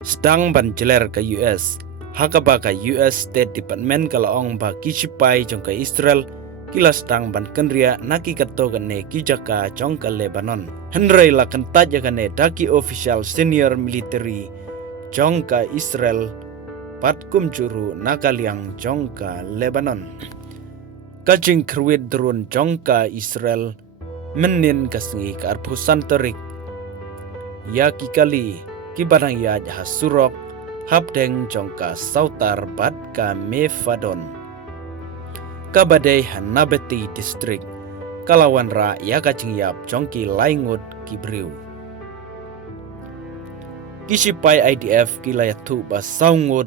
Sedang ban jeler ke US, hakaba ka US State Department kalaong ba kisipai jong ka Israel, kila sedang ban kenria naki kato kane kijaka jong ka Lebanon. Henry la kentat ya kane daki official senior military jong ka Israel, pat kum juru nakaliang jong ka Lebanon. Kajing kerwit drone jong ka Israel, menin kasngi ka arpusan terik. Ya kikali kibarang ya jaha surok hapdeng jongka sautar bat ka Mefadon kabadai Hanabeti distrik kalawan ra ya kacing yap jongki laingut kibriu kisipai IDF kilayatu ba saungut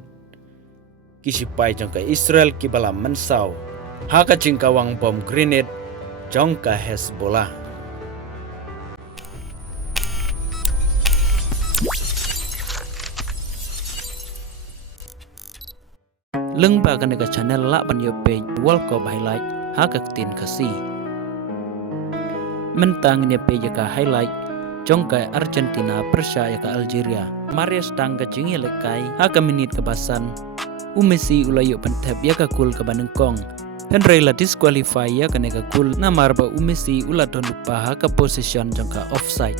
kisipai jongka Israel kibala mensau ha kacing kawang bom grenade jongka Hezbollah. Leng ba kan ka channel la ban yo page World Cup highlight ha ka tin kasi mentang ne page ka highlight jong ka Argentina Persia ya ka Algeria Marius tang ka jingi lekai ha ka minit ka basan Messi ulayo pentep ya ka kul ka banengkong Henry la disqualify ya ka ne ka kul namar ba Messi ula don lupa ha ka position jong ka offside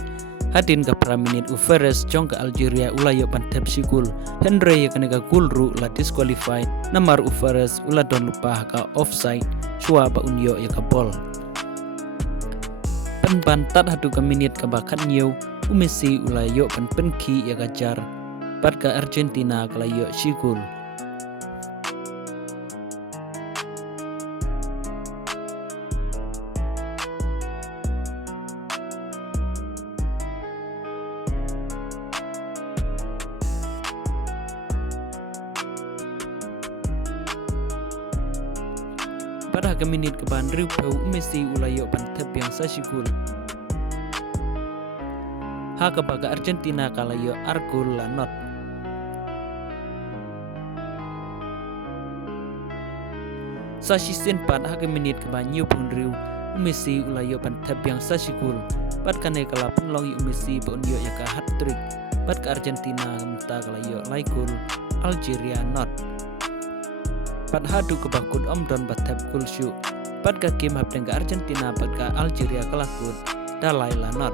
hadin ka praminit uferes jong ka Algeria ulayo pantep sikul Henry ya kanega gulru la disqualify namar uferes ula don lupa ka offside shua ba unyo ya ka bol penbantat hadu ka minit ka bakat nyew Messi ulayo penki ya ka jar pat ka Argentina kalayo sikul pada ke minit ke ban riu peu Messi ulayo pantep yang sasikul ha ke baga Argentina kalayo arkul lanot sasisin pat ha ke minit ke ban nyu pun riu Messi ulayo pantep yang sasikul pat kane kala penlongi Messi pun yo ya ka hat-trick pat ke Argentina menta kalayo laikul Algeria not pat hadu ke bakut don batep kulsyu pat ka kim hapdeng ke Argentina pat ka Algeria kelakut dalai lanot